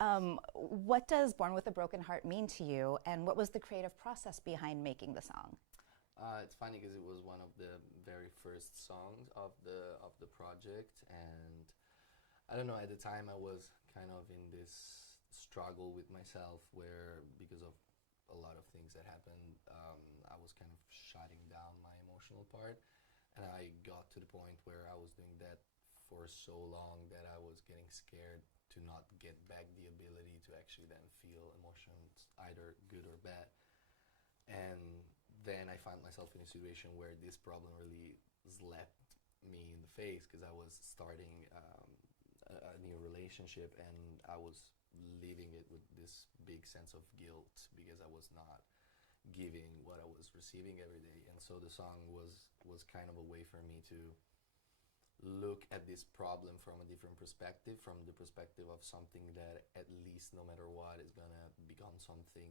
What does Born with a Broken Heart mean to you, and what was the creative process behind making the song? It's funny because it was one of the very first songs of the project, and I don't know, at the time I was kind of in this struggle with myself where, because of a lot of things that happened, I was kind of shutting down my emotional part, and I got to the point where I was doing that for so long that I was getting scared to not get back the ability to actually then feel emotions, either good or bad. And then I found myself in a situation where this problem really slapped me in the face, because I was starting a new relationship and I was leaving it with this big sense of guilt because I was not giving what I was receiving every day. And so the song was kind of a way for me to look at this problem from a different perspective, from the perspective of something that at least, no matter what, is gonna become something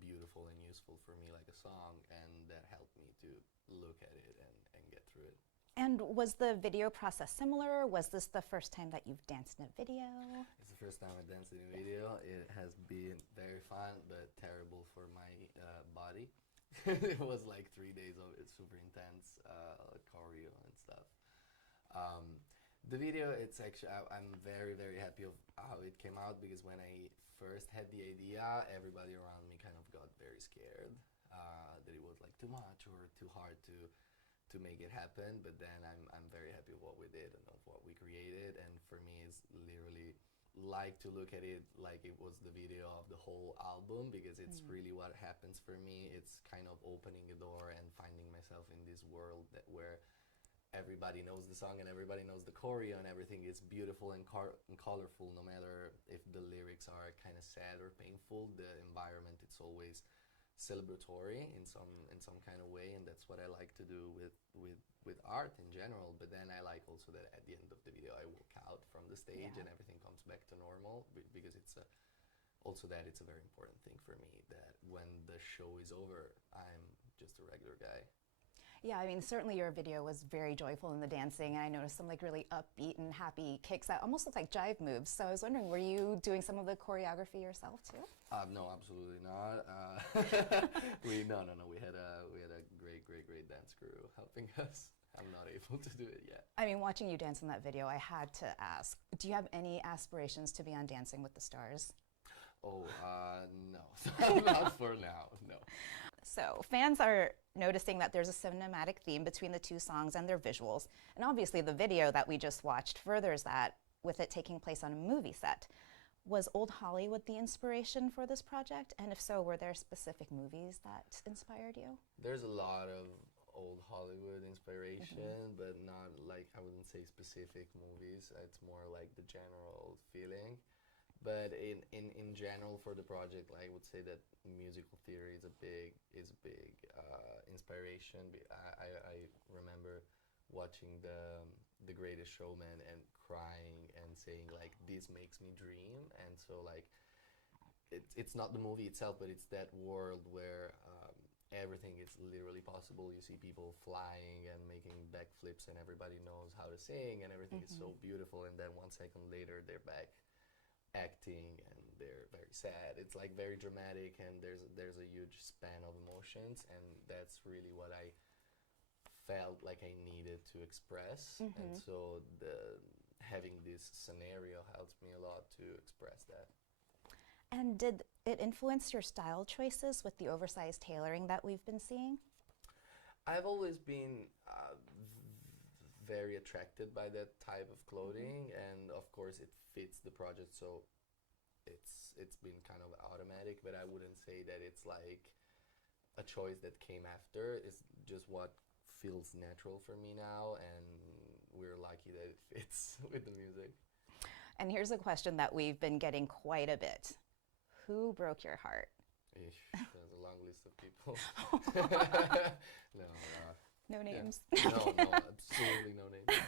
beautiful and useful for me, like a song, and that helped me to look at it and get through it. And was the video process similar? Was this the first time that you've danced in a video? It's the first time I danced in a video. It has been very fun, but terrible for my body. It was like 3 days of it, super intense choreo and stuff. The video, it's actually, I'm very, very happy of how it came out, because when I first had the idea, everybody around me kind of got very scared that it was like too much or too hard to make it happen. But then I'm very happy with what we did and of what we created, and for me it's literally like to look at it like it was the video of the whole album, because it's really what happens for me. It's kind of opening a door and finding myself in this world where everybody knows the song and everybody knows the choreo and everything is beautiful and colorful, no matter if the lyrics are kind of sad or painful. The environment, it's always celebratory in some kind of way, and that's what I like to do with art in general. But then I like also that at the end of the video I walk out from the stage and everything comes back to normal, because it's also that it's a very important thing for me, that when the show is over, I'm just a regular guy. Yeah, I mean, certainly your video was very joyful in the dancing, and I noticed some like really upbeat and happy kicks that almost looked like jive moves. So I was wondering, were you doing some of the choreography yourself too? No, absolutely not. No. We had a great dance crew helping us. I'm not able to do it yet. I mean, watching you dance in that video, I had to ask, do you have any aspirations to be on Dancing with the Stars? Oh, no. Not for now, no. So fans are noticing that there's a cinematic theme between the two songs and their visuals. And obviously the video that we just watched furthers that, with it taking place on a movie set. Was Old Hollywood the inspiration for this project? And if so, were there specific movies that inspired you? There's a lot of old Hollywood inspiration, but not like, I wouldn't say specific movies. It's more like the general feeling. But in general for the project, I would say that musical theory is a big inspiration. I remember watching the Greatest Showman and crying and saying like, this makes me dream. And so like, it's not the movie itself, but it's that world where everything is literally possible. You see people flying and making backflips, and everybody knows how to sing, and everything is so beautiful. And then 1 second later, they're back acting and they're very sad. It's like very dramatic, and there's a huge span of emotions, and that's really what I felt like I needed to express. And so having this scenario helps me a lot to express that. And did it influence your style choices with the oversized tailoring that we've been seeing? I've always been very attracted by that type of clothing, and of course it fits the project, so it's been kind of automatic. But I wouldn't say that it's like a choice that came after. It's just what feels natural for me now, and we're lucky that it fits with the music. And here's a question that we've been getting quite a bit. Who broke your heart? There's a long list of people. No, no names. Yeah. No, absolutely no names.